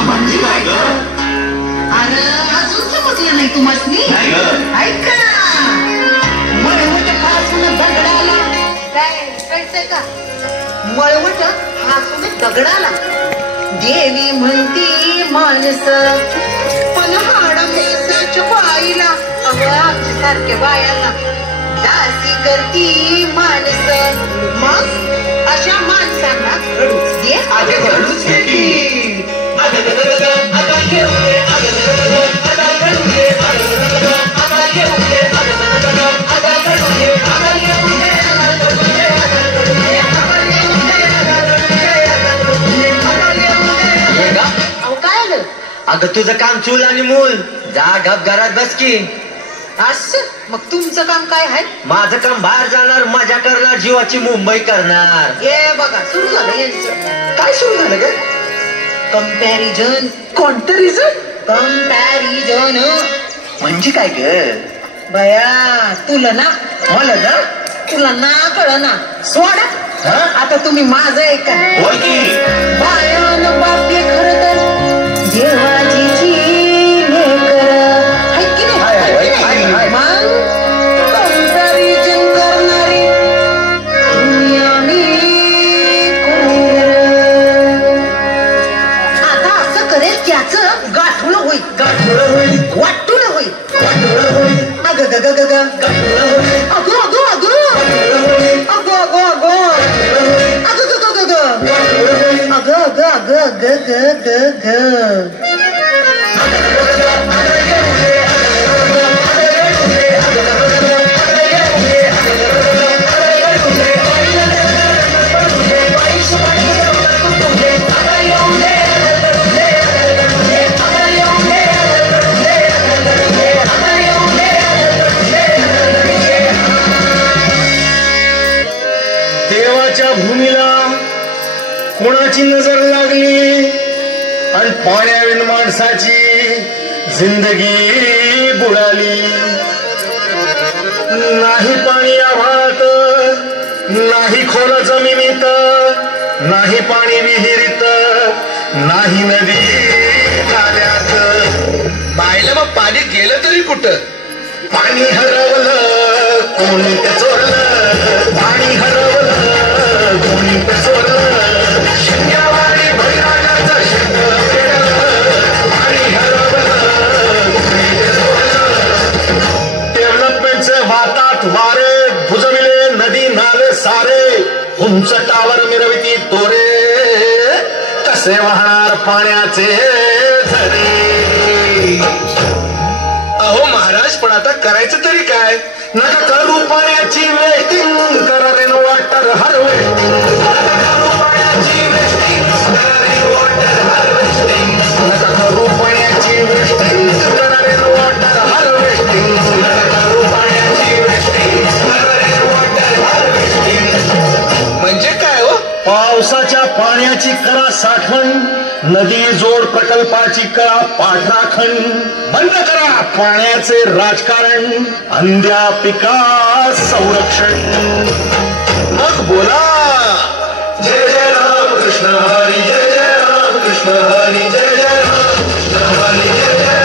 म्हणजे काय ग? अरे अजून समजलं नाही तुम्हाला? ऐका मळवट फासून दगडाला. काय कळतंय का? मळवट फासून दगडाला देवी म्हणती माणस, पण हाड मेसाच बाईला अगं सारख्या बायाला दासी करती माणस. मग अशा माणसांना रडूच दे. रडूच घे की. अगं तुझं काम चूल आणि मूल, जा गप घरात बस की. असं मग तुमचं काम काय आहे? माझं काम बाहेर जाणार, मजा करणार, जीवाची मुंबई करणार. हे बघा सुरू झालं यांचं. काय सुरू झालं ग? कंपॅरिझन. कोणतं रिझन? कंपॅरिझन म्हणजे काय ग? बया तुलना. मला ना तुला ना कळ ना सोडा. आता तुम्ही माझं ऐका. बोल की. बायान बापे खर तर देवाची लेकर हाय की नाही? मग कंपॅरिझन करणारी दुनिया मी कोण? आता असं करेल त्याचं गाठुळ होईल. वाटुळ होईल. अग ग ग ग ग अगो अगो अगो अगो अगो अगो अगो ग ग ग ग अगं अगं अगं अगं ग ग ग. देवाच्या भूमीला कोणाची नजर लागली आणि पाण्याविन माणसाची जिंदगी बुडाली. नाही पाणी आभाळात, नाही खोल जमिनीत, नाही पाणी विहिरीत, नाही नदी नाल्यात. बायला मग पाणी गेलं तरी कुठं? पाणी हरवलं कोणी ते चोरलं, पाणी हरवलं कोणी ते चोरलं, शून्यवारी भैरवानाचं शब्द पेटलं, पाणी हरवलं कोणी ते चोरलं. डेव्हलपमेंटचे वातात वारे भुजविले नदी नाले सारे, उंच टावर मिरविती तोरे, कसे वाहणार पाण्याचे झरे. अहो महाराज, पण आता करायचं तरी काय? नका करू पाण्याची वेस्टिंग, करा रेन वॉटर हार्वेस्टिंग. नका करू पाण्याची वेस्टिंग, करा रेन वॉटर हार्वेस्टिंग. नका करू पाण्याची वेस्टिंग, करा रेन वॉटर हार्वेस्टिंग. नका करू पाण्याची वेस्टिंग, करा रेन वॉटर हार्वेस्टिंग. म्हणजे काय हो? पावसाच्या पाण्याची करा साठवण, नदी जोड प्रकल्पाची करा पाठराखण. बंद करा पाण्याचे राजकारण, अंध्या पिका संरक्षण. मग बोला. जय जय राम कृष्ण हरी, जय जय राम कृष्ण हरी, जय जय राम कृष्ण हरी, जय जय